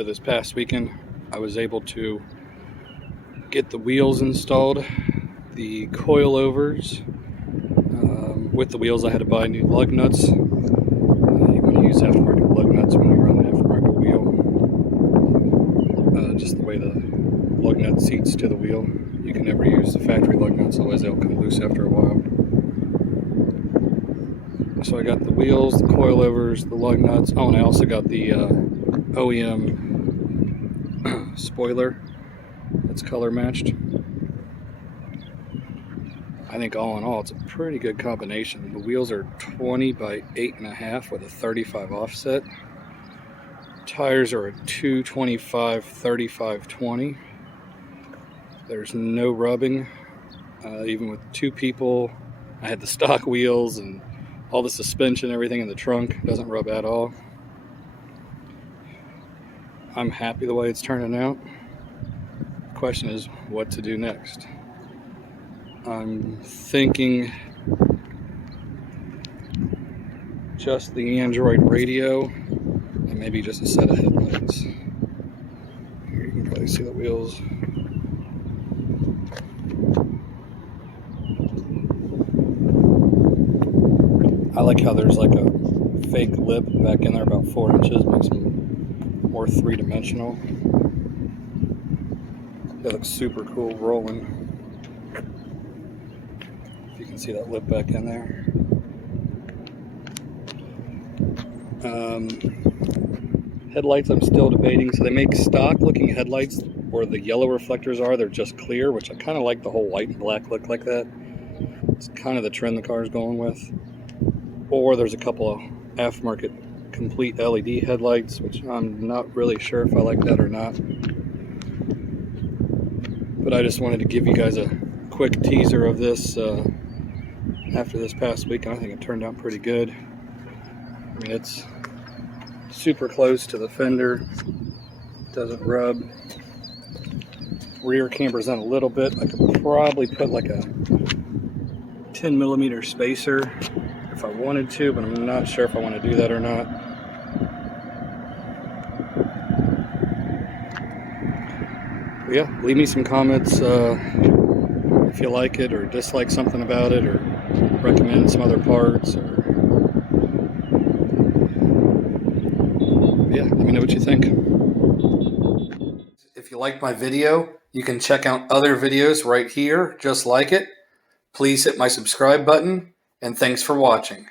So this past weekend I was able to get the wheels installed, the coilovers. With the wheels I had to buy new lug nuts. You want to use aftermarket lug nuts when you run an aftermarket wheel. Just the way the lug nut seats to the wheel. You can never use the factory lug nuts, otherwise they'll come loose after a while. So I got the wheels, the coilovers, the lug nuts. Oh, and I also got the OEM spoiler that's color matched. I think all in all it's a pretty good combination. The wheels are 20 by 8.5 with a 35 offset. Tires are a 225 35 20. There's no rubbing. Even with two people, I had the stock wheels and all the suspension, everything in the trunk doesn't rub at all. I'm happy the way it's turning out. The question is what to do next. I'm thinking just the Android radio and maybe just a set of headlights. Here you can probably see the wheels. I like how there's like a fake lip back in there about 4 inches, makes them more three-dimensional. That looks super cool rolling. You can see that lip back in there. Headlights I'm still debating. So they make stock looking headlights where the yellow reflectors are, they're just clear, which I kind of like the whole white and black look like that. It's kind of the trend the car's going with. Or there's a couple of aftermarket complete LED headlights, which I'm not really sure if I like that or not. But I just wanted to give you guys a quick teaser of this after this past week, and I think it turned out pretty good. I mean, it's super close to the fender, doesn't rub. Rear camber's in a little bit. I could probably put like a 10mm spacer if I wanted to, but I'm not sure if I want to do that or not. But yeah, leave me some comments if you like it or dislike something about it, or recommend some other parts, or yeah, let me know what you think. If you liked my video, you can check out other videos right here just like it. Please hit my subscribe button, and thanks for watching.